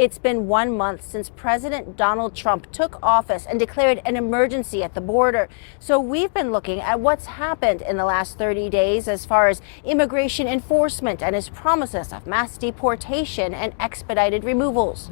It's been 1 month since President Donald Trump took office and declared an emergency at the border. So we've been looking at what's happened in the last 30 days as far as immigration enforcement and his promises of mass deportation and expedited removals.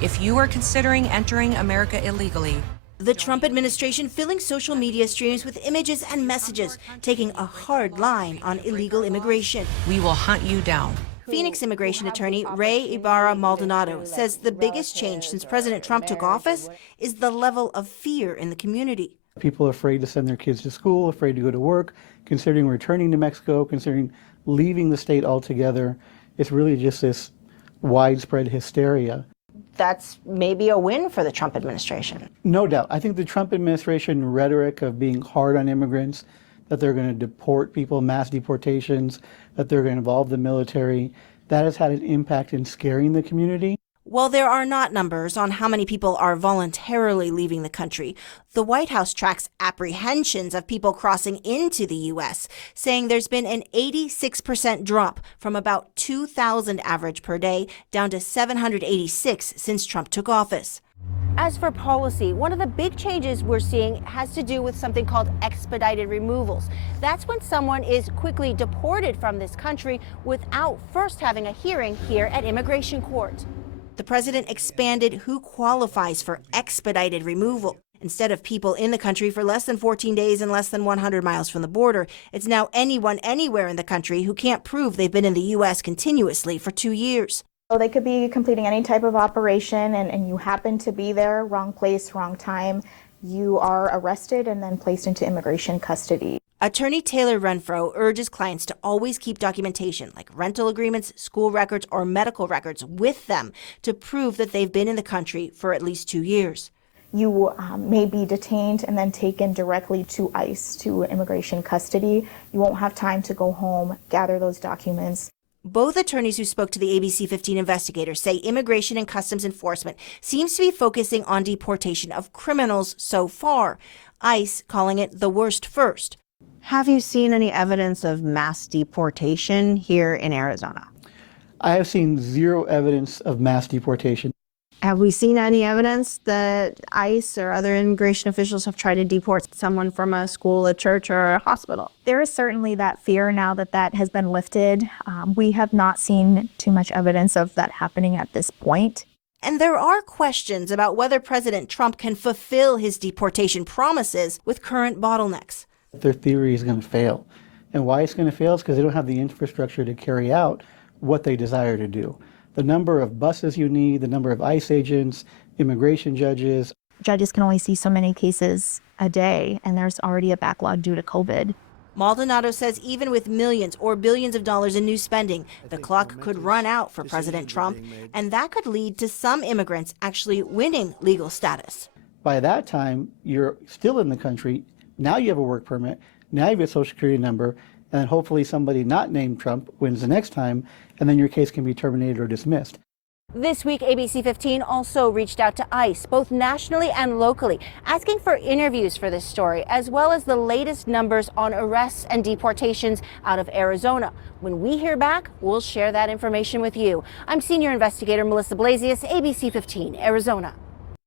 If you are considering entering America illegally, The Trump administration filling social media streams with images and messages, taking a hard line on illegal immigration. we will hunt you down. Phoenix immigration attorney Ray Ibarra-Maldonado says the biggest change since President Trump took office is the level of fear in the community. People are afraid to send their kids to school, afraid to go to work, considering returning to Mexico, considering leaving the state altogether. It's really just this widespread hysteria. That's maybe a win for the Trump administration. No doubt. I think the Trump administration rhetoric of being hard on immigrants, that they're going to deport people, mass deportations, that they're going to involve the military, that has had an impact in scaring the community. While there are not numbers on how many people are voluntarily leaving the country, the White House tracks apprehensions of people crossing into the U.S., saying there's been an 86% drop from about 2,000 average per day down to 786 since Trump took office. As for policy, one of the big changes we're seeing has to do with something called expedited removals. That's when someone is quickly deported from this country without first having a hearing here at immigration court. The president expanded who qualifies for expedited removal. Instead of people in the country for less than 14 days and less than 100 miles from the border, it's now anyone anywhere in the country who can't prove they've been in the U.S. continuously for 2 years. So they could be completing any type of operation and you happen to be there, wrong place, wrong time. You are arrested and then placed into immigration custody. Attorney Taylor Renfro urges clients to always keep documentation like rental agreements, school records, or medical records with them to prove that they've been in the country for at least 2 years. You may be detained and then taken directly to ICE, to immigration custody. You won't have time to go home, gather those documents. Both attorneys who spoke to the ABC 15 investigators say Immigration and Customs Enforcement seems to be focusing on deportation of criminals so far, ICE calling it the worst first. Have you seen any evidence of mass deportation here in Arizona? I have seen zero evidence of mass deportation. Have we seen any evidence that ICE or other immigration officials have tried to deport someone from a school, a church, or a hospital? There is certainly that fear now that that has been lifted. We have not seen too much evidence of that happening at this point. And there are questions about whether President Trump can fulfill his deportation promises with current bottlenecks. Their theory is going to fail. And why it's going to fail is because they don't have the infrastructure to carry out what they desire to do. The number of buses you need, the number of ICE agents, immigration judges. Judges can only see so many cases a day, and there's already a backlog due to COVID. Maldonado says even with millions or billions of dollars in new spending, the clock could run out for President Trump, and that could lead to some immigrants actually winning legal status. By that time, you're still in the country. Now you have a work permit. Now you have a social security number. And hopefully somebody not named Trump wins the next time, and then your case can be terminated or dismissed. This week, ABC 15 also reached out to ICE, both nationally and locally, asking for interviews for this story, as well as the latest numbers on arrests and deportations out of Arizona. When we hear back, we'll share that information with you. I'm Senior Investigator Melissa Blasius, ABC 15, Arizona.